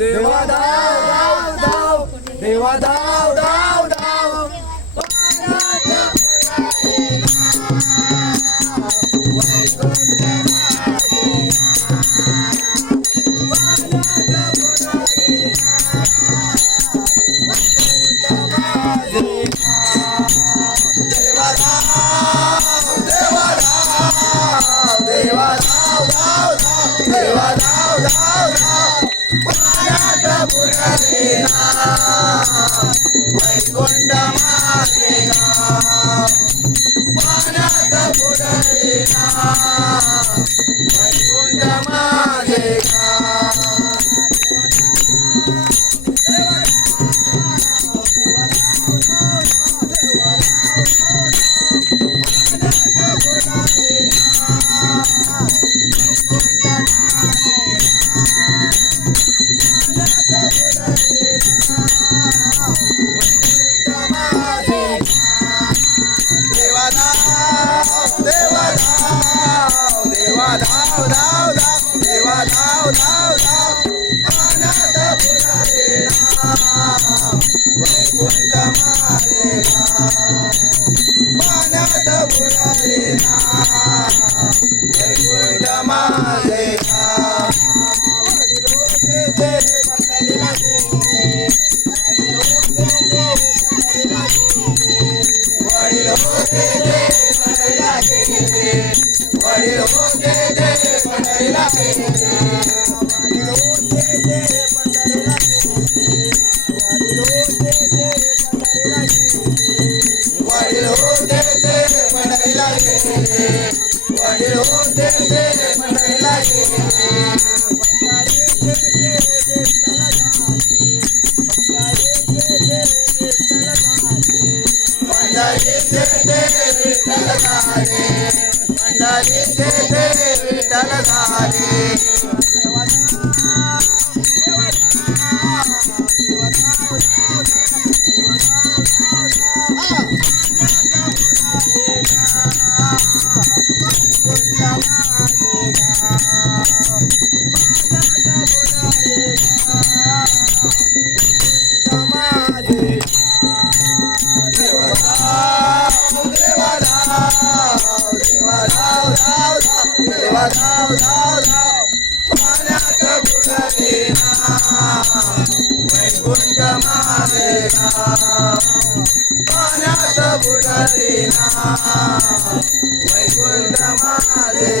देवा धाव धाव धाव देवा धाव వైకుంఠమాలిగా पाण्यात बुडाले ना वैकुंठ माझे ना. वडिलोटे ते पटले नाही ते पटले नाही ते पटले नाही वडिलोटे ते पटले नाही वडील होते ते पंढरीला गेले पंढरीचे ते विठ्ठल झाले पाण्यात बुडले ना वैकुंठ माले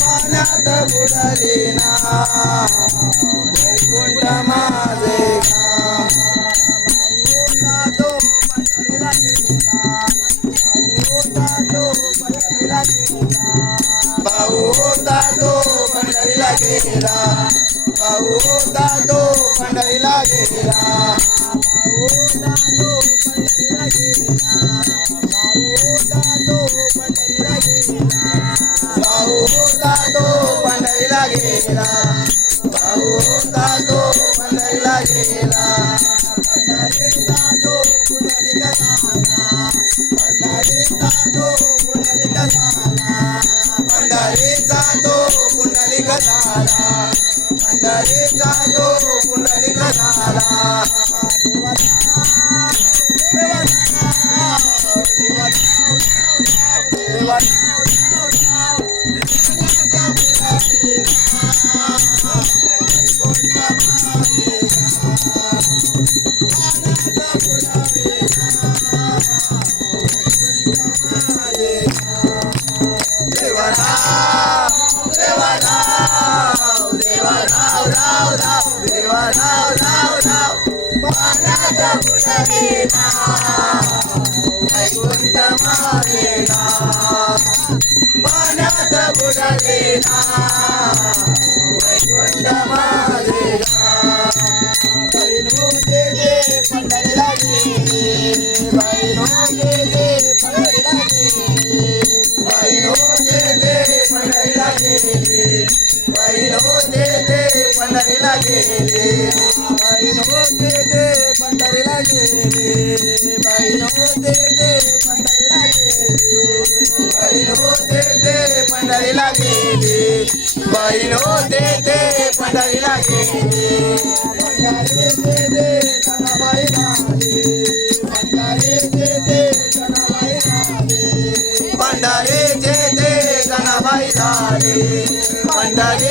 पाण्यात बुडाली ना वैकुंठ माझे तो पंढरीला गेला. तो पंढरीला गेला भाऊ तो पंढरीला गेला. भाऊ तो पंढरीला गेला भाऊ तो ah. मारेला पाण्यात बुडालेला वैकुंठ मारेला बैलोगे दे पंढरी लागे बैलोगे दे पंढरी लागे बैलोगे दे पंढरी लागे बैलोगे दे पंढरी लागे बैलोगे दे गेली बहिणो दे दे पंढरीला गेली पंढरी दे दे सणाबाई राणी पंढरी दे दे सणाबाई राणी पंढरी दे दे सणाबाई राणी पंढरी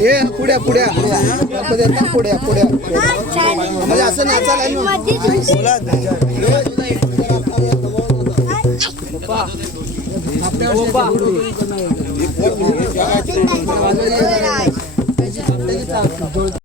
हे पुढ्या पुढ्या. पुढ्या पुढ्या पुढ्या. म्हणजे असं नाचायला